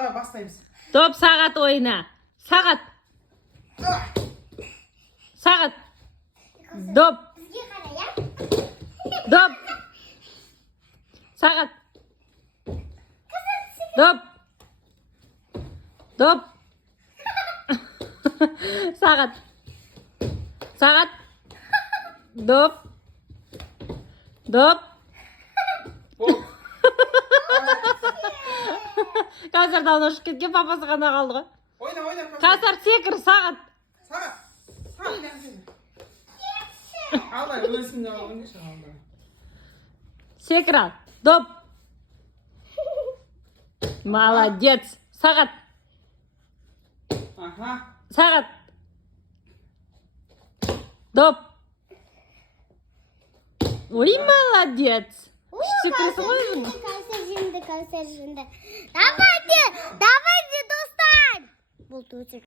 Давай бастаймыз. Доп сағат ойна. Сағат. Сағат. Доп. Бізге қара, я? Доп. Сағат. Доп. Доп. Сағат. Сағат. Доп. Доп. Қазір дауын ұшып кеткен, папасы ғана қалды ғой. Ойна, ойна. Қазір секір, сағат. Сағат. Алдай, өзің ойнашы, алдай. Секір ал. Доп. Молодец. Сағат. Ага. Сағат. Доп. Ой, молодец. Секірсің ғой. Кәусер жеңді. Давайте, достар. Бұл